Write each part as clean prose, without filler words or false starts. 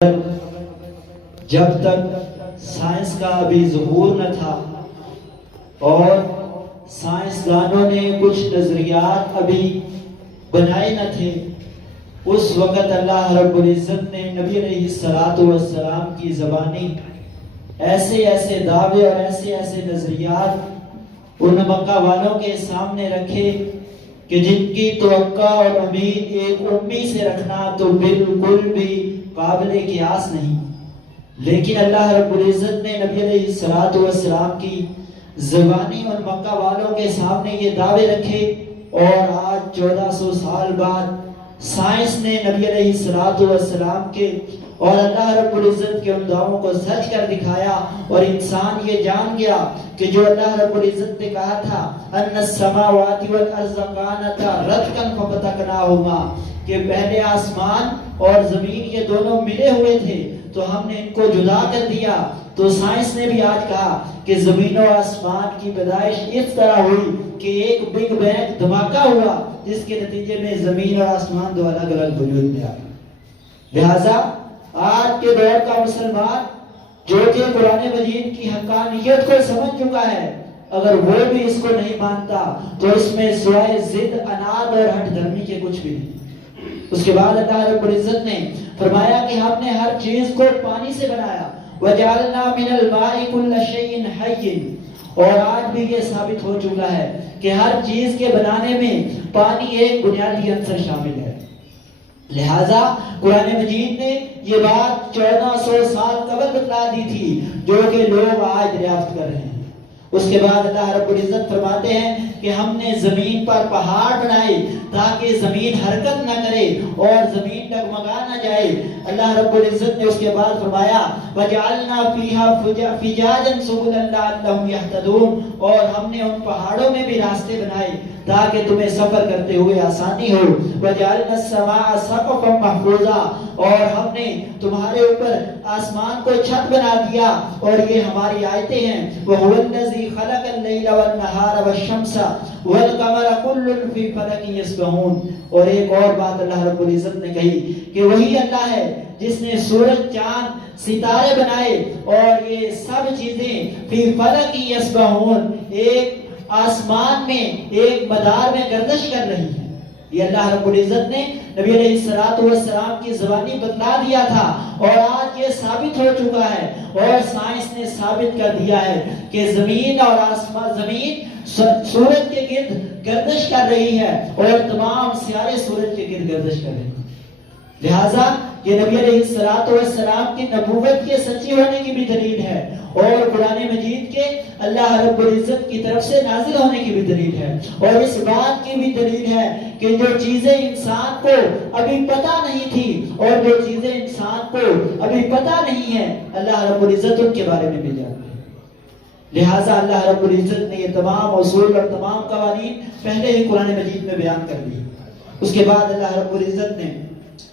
جب تک سائنس کا ابھی ظہور نہ تھا اور سائنسدانوں نے کچھ نظریات ابھی بنائے نہ تھے، اس وقت اللہ رب العزت نے نبی علیہ السلام کی زبانی ایسے ایسے دعوے اور ایسے ایسے نظریات ان مکہ والوں کے سامنے رکھے کہ جن کی توقع اور امید ایک امی سے رکھنا تو بالکل بھی قابل قیاس نہیں۔ لیکن اللہ رب العزت نے نبی علیہ السلام کی زبانی اور مکہ والوں کے سامنے یہ دعوے رکھے، اور آج 1400 سال بعد سائنس نے نبی علیہ السلام کے اور اللہ رب العزت کے ان دعووں کو سچ کر دکھایا، اور انسان یہ جان گیا کہ جو اللہ رب العزت نے کہا تھا ان السماوات والارض کانتا رتقا ففتقناہما، کہ پہلے آسمان اور زمین یہ دونوں ملے ہوئے تھے تو ہم نے ان کو جدا کر دیا، تو سائنس نے بھی آج کہا کہ زمین و آسمان کی پیدائش اس طرح ہوئی کہ ایک بگ بینگ دھماکہ ہوا جس کے نتیجے میں زمین اور آسمان دو الگ الگ وجود میں آ گئے۔ لہٰذا آج کے دور کا مسلمان جو کہ قرآن مجید کی حقانیت کو سمجھ چکا ہے، اگر وہ بھی اس کو نہیں مانتا تو اس میں سوائے ضد، اناد اور ہٹ دھرمی کے کچھ بھی نہیں۔ اس کے بعد اللہ رب العزت نے فرمایا کہ ہم نے ہر چیز کو پانی سے بنایا، وَجَعَلْنَا مِنَ الْمَاءِ كُلَّ شَيْءٍ حَيٍّ، اور آج بھی یہ ثابت ہو چکا ہے کہ ہر چیز کے بنانے میں پانی ایک بنیادی عنصر شامل ہے۔ لہٰذا قرآن مجید نے یہ بات 1400 سال قبل بتلا دی تھی جو کہ لوگ آج دریافت کر رہے ہیں۔ اس کے بعد اللہ رب العزت فرماتے ہیں کہ ہم نے زمین پر پہاڑ بنائے تاکہ زمین حرکت نہ کرے اور زمین ڈگمگا نہ جائے۔ اللہ رب العزت نے اس کے بعد فرمایا وَجَعَلْنَا فِيهَا فِجَاجًا سُبُلًا لَعَلَّهُمْ يَهْتَدُونَ، اور ہم نے ان پہاڑوں میں بھی راستے بنائے تاکہ تمہیں سفر کرتے ہوئے آسانی ہو۔ وَجَعَلْنَا السَّمَاءَ سَقْفًا مَحْفُوظًا، اور ہم نے تمہارے اوپر آسمان کو چھت بنا دیا، اور یہ ہماری آیتیں ہیں۔ وَهُوَ الَّذِي خَلَقَ اللَّيْلَ وَالنَّهَارَ وَالشَّمْسَ وَالْقَمَرَ كُلٌّ فِي فَلَكٍ يَسْبَحُونَ، اور ایک اور بات اللہ رب العزت نے کہی کہ وہی اللہ ہے جس نے سورج، چاند، ستارے بنائے، اور یہ سب چیزیں فی فلک یسبحون، ایک آسمان میں ایک مدار میں گردش کر رہی ہیں۔ یہ اللہ رب العزت نے نبی علیہ السلام کی زبانی بتلا دیا تھا، اور آج یہ ثابت ہو چکا ہے، اور سائنس نے ثابت کر دیا ہے کہ زمین اور آسمان، زمین سورج کے گرد گردش کر رہی ہے اور تمام سیارے سورج کے گرد گردش کر رہے ہیں۔ لہٰذا یہ نبی علیہ السلام کی نبوت کے سچی ہونے کی بھی دلیل ہے، اور قرآن مجید کے اللہ رب العزت کی طرف سے نازل ہونے کی بھی دلیل ہے، اور اس بات کی بھی دلیل ہے کہ جو چیزیں انسان کو ابھی پتہ نہیں تھی اور جو چیزیں انسان کو ابھی پتہ نہیں ہے، اللہ رب العزت ان کے بارے میں بھی جانتے ہیں۔ لہٰذا اللہ رب العزت نے یہ تمام اصول اور تمام قوانین پہلے ہی قرآن مجید میں بیان کر دی۔ اس کے بعد اللہ رب العزت نے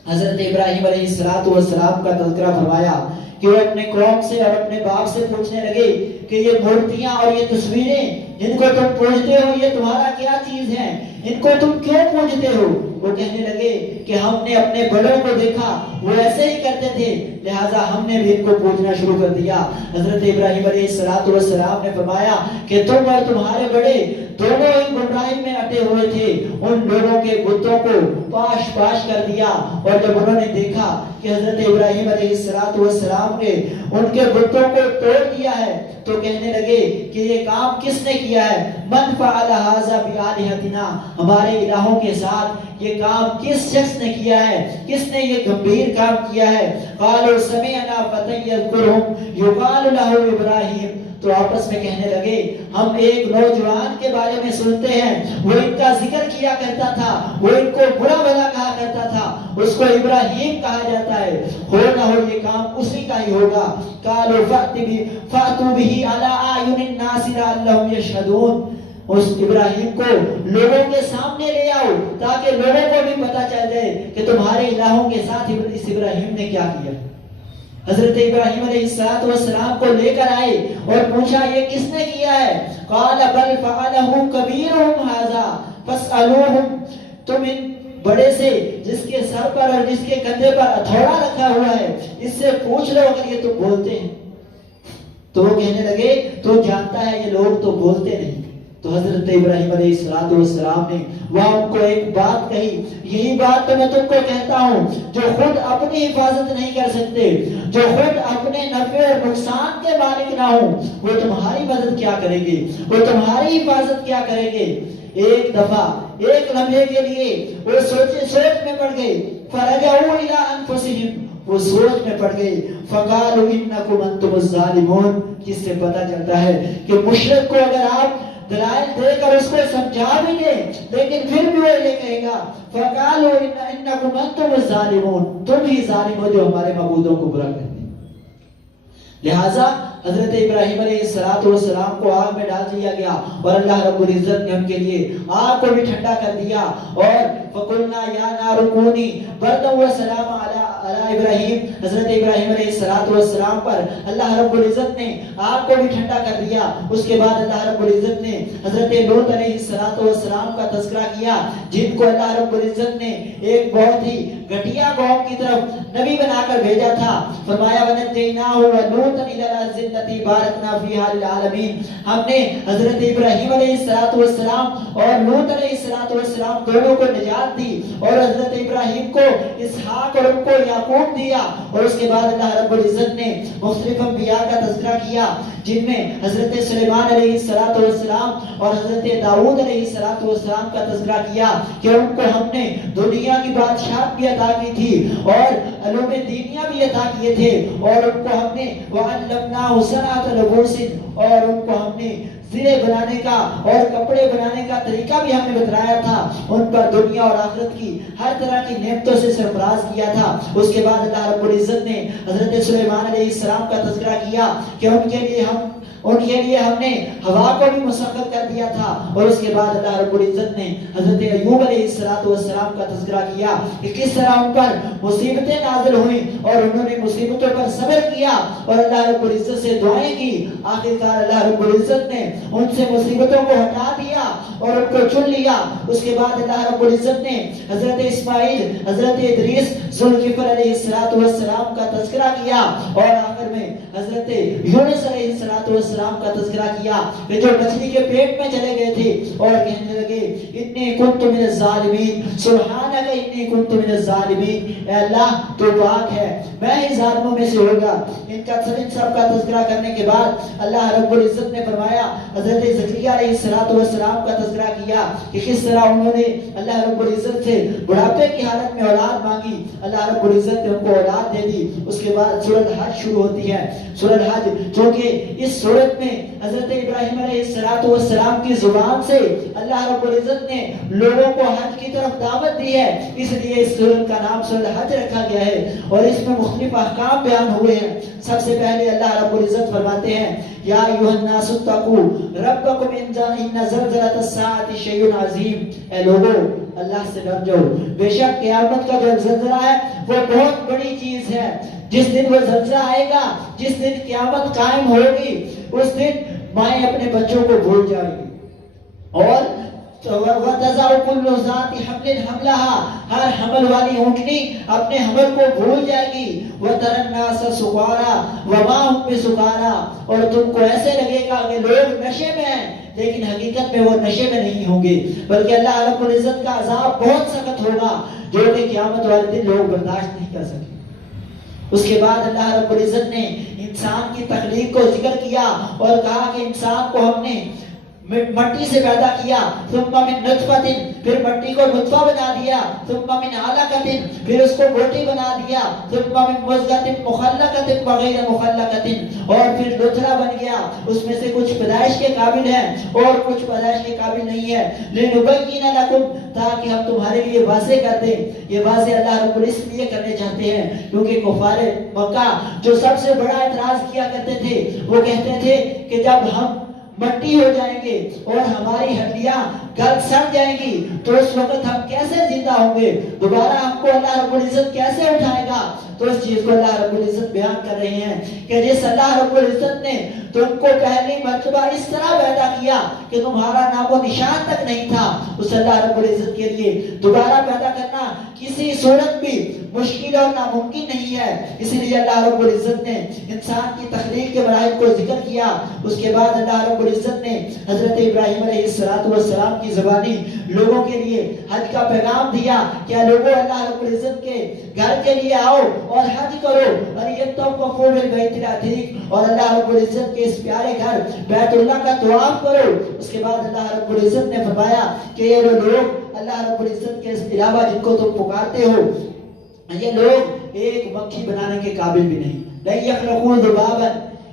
حضرت ابراہیم علیہ السلام کا تذکرہ فرمایا کہ وہ اپنے قوم سے اور اپنے باپ سے پوچھنے لگے کہ یہ مورتیاں اور یہ تصویریں جن کو تم پوجتے ہو یہ تمہارا کیا چیز ہے، ان کو تم کیوں پوجتے ہو؟ وہ کہنے لگے کہ ہم نے اپنے بڑوں کو دیکھا وہ ایسے ہی کرتے تھے، لہٰذا ہم نے بھی ان کو پوجنا شروع کر دیا۔ حضرت ابراہیم علیہ السلام نے فرمایا کہ تم اور تمہارے بڑے دونوں ہی گمراہی میں اٹے ہوئے تھے، ان لوگوں کے بتوں کو پاش پاش کر دیا، اور جب انہوں نے دیکھا کہ حضرت ابراہیم علیہ السلام نے ان کے بتوں کو توڑ دیا ہے تو کہنے لگے کہ یہ کام کس نے کیا ہے؟ من فعل ھذا بآلہتنا، ہمارے الہوں کے ساتھ یہ کام کس شخص نے کیا ہے، کس نے یہ گمبھیر کام کیا ہے؟ قالوا سمعنا فتى يذكرهم يقال له ابراہیم، تو آپس میں کہنے لگے ہم ایک نوجوان کے بارے میں سنتے ہیں، وہ ان کا ذکر کیا کرتا تھا، وہ ان کو برا بھلا کہا کرتا تھا، اس کو ابراہیم کہا جاتا ہے، ہو نہ ہو یہ کام اسی کا ہی ہوگا۔ قالوا فأتوا به على أعين الناس لعلهم يشهدون، اس ابراہیم کو لوگوں کے سامنے لے آؤ تاکہ لوگوں کو بھی پتہ چل جائے کہ تمہارے الہوں کے ساتھ اس ابراہیم نے کیا کیا۔ حضرت ابراہیم علیہ السلام کو لے کر آئے اور پوچھا یہ کس نے کیا ہے؟ قال بل فعله كبيرهم هذا فاسألوهم، تم ان بڑے سے جس کے سر پر اور جس کے کندھے پر ہتھوڑا رکھا ہوا ہے، اس سے پوچھ لو اگر یہ تو بولتے ہیں۔ تو وہ کہنے لگے تو جانتا ہے یہ لوگ تو بولتے نہیں۔ تو حضرت ابراہیم علیہ السلام نے وہاں ان کو ایک بات کہی، یہی بات تو میں تم کو کہتا ہوں، جو خود اپنی حفاظت نہیں کر سکتے، جو خود اپنے نفع اور نقصان کے مالک نہ ہوں، وہ تمہاری مدد کیا کریں گے، وہ تمہاری حفاظت کیا کریں گے۔ ایک دفعہ ایک لمحے کے لیے وہ سوچ میں پڑ گئے، فرجعوا الی انفسہم، وہ سوچ میں پڑ گئے، فقالوا انکم انتم الظالمون، جس سے پتہ چلتا ہے کہ مشرک کو اگر آپ دلائل دے کر اس کو سمجھا بھی دیں لیکن پھر بھی وہ یہ کہے گا فقالوا انکم انتم الظالمون، تم ہی ظالم ہو جو ہمارے معبودوں کو برا کرتے ہیں۔ لہٰذا حضرت ابراہیم علیہ السلام کو آگ میں ڈال دیا گیا اور اللہ رب العزت نے ان کے لیے آگ کو بھی ٹھنڈا کر دیا، اور فَقُلْنَا يَا نَارُ كُونِي بَرْدًا وَسَلَامًا عَلَىٰ ابراہیم، حضرت ابراہیم علیہ السلام پر اللہ رب العزت نے آگ کو بھی ٹھنڈا کر دیا۔ اس کے بعد اللہ رب العزت نے حضرت لوط علیہ السلام کا تذکرہ کیا، جن کو اللہ رب العزت نے ایک بہت ہی گھٹیا قوم کی طرف نبی بنا کر بھیجا تھا۔ فرمایا وَنَجَّيْنَاهُ وَلُوطًا إِلَى الْأَرْضِ الَّتِي بَارَكْنَا فِيهَا لِلْعَالَمِينَ، ہم نے حضرت ابراہیم علیہ السلام اور لوط علیہ السلام دونوں کو نجات دی، اور حضرت ابراہیم کو اسحاق اور ان کو یعقوب دیا۔ اور اس کے بعد اللہ رب العزت نے مختلف انبیاء کا تذکرہ کیا، جن میں حضرت سلیمان علیہ السلام اور حضرت داؤد علیہ السلام کا تذکرہ کیا کہ ان کو ہم نے دنیا کی بادشاہت بھی عطا کی تھی اور علوم دینیہ بھی عطا کیے تھے، اور ان کو ہم نے وَعَلَّمْنَاهُ صَنْعَةَ لُبُوسٍ، اور ان کو ہم نے زرے بنانے کا اور کپڑے بنانے کا طریقہ بھی ہم نے بتلایا تھا، ان پر دنیا اور آخرت کی ہر طرح کی نعمتوں سے سرفراز کیا تھا۔ اس کے بعد اللہ رب العزت نے حضرت سلیمان علیہ السلام کا تذکرہ کیا کہ ان کے لیے ہم نے ہوا کو بھی مسخر کر دیا تھا، اور اس کے بعد اللہ رب العزت نے حضرت ایوب علیہ السلام کا تذکرہ کیا کہ کس طرح ان پر مصیبتیں نازل ہوئیں اور انہوں نے مصیبتوں پر صبر کیا اور اللہ رب العزت سے دعائیں کی۔ آخرکار اللہ رب العزت نے ان سے مصیبتوں کو ہٹا دیا اور ان کو چن لیا۔ اس کے بعد اللہ رب العزت نے حضرت اسماعیل، حضرت ادریس، ذوالکفل علیہ السلام کا تذکرہ کیا، اور آخر میں حضرت یونس علیہ السلام کا تذکرہ کیا کہ جو مچھلی کے پیٹ میں چلے گئے تھے اور کہنے لگے انی کنت من الظالمین، سبحانک انی کنت من الظالمین، اے اللہ تو پاک ہے، میں ہی ظالموں میں سے ہوگا۔ ان سب کا تذکرہ کرنے کے بعد اللہ رب العزت نے فرمایا، حضرت زکریا علیہ السلام کا تذکرہ کیا کہ کس طرح انہوں نے اللہ رب العزت سے بڑھاپے کی حالت میں اولاد مانگی، اللہ رب العزت نے ان کو اولاد دے دی۔ اس کے بعد سورۃ حج شروع ہوتی ہے۔ سورۃ حج جو کہ اس سورت میں حضرت ابراہیم علیہ السلام کی زبان سے اللہ رب العزت نے لوگوں کو حج کی طرف دعوت دی ہے، اس لیے اس سورت کا نام سورۃ حج رکھا گیا ہے، اور اس میں مختلف احکام بیان ہوئے ہیں۔ سب سے پہلے اللہ رب العزت فرماتے ہیں یا ایھا الناس اتقوا ربکم ان زلزلۃ الساعۃ شیء عظیم، اے لوگو اللہ سے ڈر جاؤ، بے شک قیامت کا جو زلزلہ ہے وہ بہت بڑی چیز ہے۔ جس دن وہ زلزلہ آئے گا، جس دن قیامت قائم ہوگی، اس دن مائیں اپنے بچوں کو بھول جائیں گی، اور وَتَضَعُ كُلُّ ذَاتِ حَمْلٍ حَمْلَهَا، ہر حمل والی اونٹنی اپنے حمل کو بھول جائے گی۔ وَتَرَى النَّاسَ سُكَارَىٰ وَمَا هُمْ بِسُكَارَىٰ، اور تم کو ایسے لگے گا کہ لوگ نشے میں ہیں، لیکن حقیقت میں وہ نشے میں نہیں ہوں گے، بلکہ اللہ رب العزت کا عذاب بہت سخت ہوگا جو کہ قیامت والے دن لوگ برداشت نہیں کر سکیں۔ اس کے بعد اللہ رب العزت نے انسان کی تخلیق کو ذکر کیا اور کہا کہ انسان کو ہم نے مٹی سے پیدا کیا، ثم من نطفۃ، پھر مٹی کو نطفہ بنا دیا، ثم من علقۃ، پھر اس کو بوٹی بنا دیا، ثم من مضغۃ مخلقۃ وغیر مخلقۃ، اور پھر لوتھڑا بن گیا۔ اس میں سے کچھ پیدائش کے قابل ہیں اور کچھ پیدائش کے قابل نہیں ہے۔ لنبین لکم، تاکہ ہم تمہارے لیے واضح کر دیں۔ یہ واضح اللہ رب العزت یہ کرنے چاہتے ہیں کیونکہ کفار مکہ جو سب سے بڑا اعتراض کیا کرتے تھے، وہ کہتے تھے کہ جب ہم مٹی ہو جائیں گے اور ہماری ہڈیاں گل سڑ جائیں گی تو اس وقت ہم کیسے زندہ ہوں گے، دوبارہ ہم کو اللہ رب العزت کیسے اٹھائے گا؟ تو اس چیز کو اللہ رب العزت بیان کر رہے ہیں کہ جس اللہ رب العزت نے تم کو پہلی مرتبہ اس طرح پیدا کیا کہ تمہارا نام و نشان تک نہیں تھا، اس اللہ رب العزت کے لیے دوبارہ پیدا کرنا کسی صورت بھی مشکل اور ناممکن نہیں ہے۔ اسی لیے اللہ رب العزت نے انسان کی تخلیق کے مراحل کو ذکر کیا۔ اس کے بعد اللہ رب العزت نے حضرت ابراہیم علیہ السلام کی زبانی لوگوں کے لیے حج کا پیغام دیا کہ لوگوں اللہ رب العزت کے گھر کے لیے آؤ اور حج کرو، اور یہ توقفوا بالبیت العتیق، اور اللہ رب العزت کے اس پیارے گھر بیت اللہ کا طواف کرو۔ اس کے بعد اللہ رب العزت نے فرمایا کہ یہ لوگ اللہ رب العزت کے علاوہ جن کو تم پکارتے ہو، یہ لوگ ایک مکھی بنانے کے قابل بھی نہیں، لَن يَخْلُقُوا ذُبَابًا،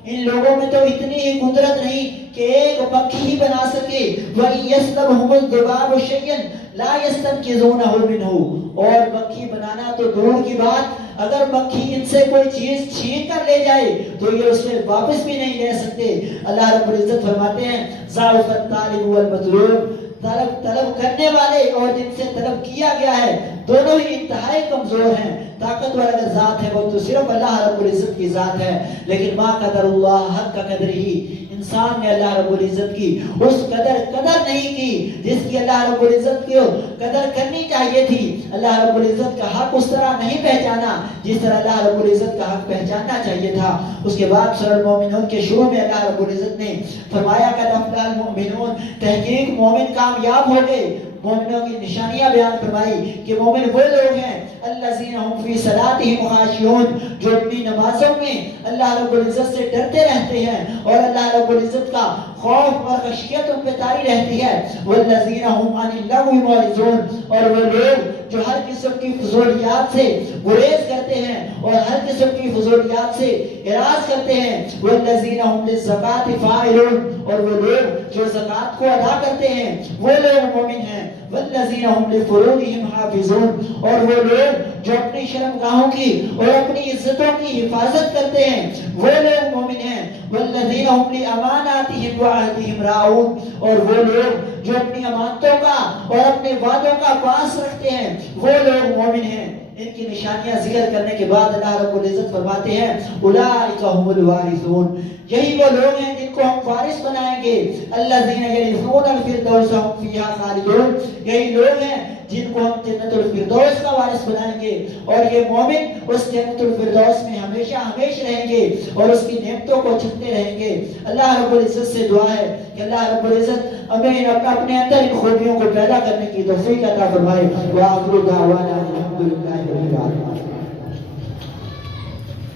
ان لوگوں میں تو اتنی ہی قدرت نہیں کہ ایک مکھی ہی بنا سکے۔ وَإِن يَسْلَبْهُمُ الذُّبَابُ شَيْئًا لَا يَسْتَنقِذُونَهُ مِنْهُ، اور مکھی بنانا تو دور کی بات، اگر مکھی ان سے کوئی چیز چھین کر لے جائے تو یہ اس سے واپس بھی نہیں لے سکتے۔ اللہ رب العزت فرماتے ہیں ضعف الطالب والمطلوب، طلب کرنے والے اور جن سے طلب کیا گیا ہے دونوں ہی انتہائی کمزور ہیں۔ طاقتور اگر ذات ہے وہ تو صرف اللہ رب العزت کی ذات ہے، لیکن ما قدر اللہ حق قدر ہی، انسان نے اللہ رب العزت کی اس قدر نہیں کی جس کی اللہ رب العزت کی قدر کرنی چاہیے تھی۔ اللہ رب العزت کا حق اس طرح نہیں پہچانا جس طرح اللہ رب العزت کا حق پہچاننا چاہیے تھا۔ اس کے بعد سورہ المومنون کے شروع میں اللہ رب العزت نے فرمایا قد افلح المؤمنون، تحقیق مومن کامیاب ہو گئے۔ مومنوں کی نشانیاں بیان فرمائی کہ مومن وہ لوگ ہیں الذین هم فی صلاتہم خاشعون، جو اپنی نمازوں میں اللہ رب العزت سے ڈرتے رہتے ہیں اور اللہ رب العزت کا خوف اور خشیت ان پہ طاری رہتی ہے۔ والذین هم عن اللغو معرضون، اور وہ لوگ جو ہر قسم کی فضولیات سے گریز کرتے ہیں اور ہر قسم کی فضولیات سے اعراض کرتے ہیں۔ والذین هم للزکاۃ فاعلون، اور وہ لوگ جو زکوٰۃ کو ادا کرتے ہیں وہ لوگ مومن ہیں۔ والذین هم لفروجہم حافظون، اور وہ لوگ جو اپنی شرمگاہوں کی اور اپنی عزتوں کی حفاظت کرتے ہیں وہ لوگ مومن ہیں۔ والذین هم لاماناتہم وعہدہم راعون، اور وہ لوگ جو اپنی امانتوں کا اور اپنے وعدوں کا پاس رکھتے ہیں وہ لوگ مومن ہیں۔ ان کی نشانیاں ذکر کرنے کے بعد اللہ رب العزت فرماتے ہیں اولئک هم الوارثون، یہی وہ لوگ ہیں جن کو ہم وارث بنائیں گے۔ الذین یرثون الفردوس هم فیہا خالدون، یہی لوگ ہیں جن کو ہم جنت الفردوس کا وارث بنائیں گے، اور یہ مومن اس جنت الفردوس میں ہمیشہ ہمیشہ رہیں گے اور اس کی نعمتوں کو چکتے رہیں گے۔ اللہ رب العزت سے دعا ہے کہ اللہ رب العزت ہمیں اپنے اندر ان خوبیوں کو پیدا کرنے کی توفیق عطا فرمائے۔ وآخر دعوانا الحمدللہ۔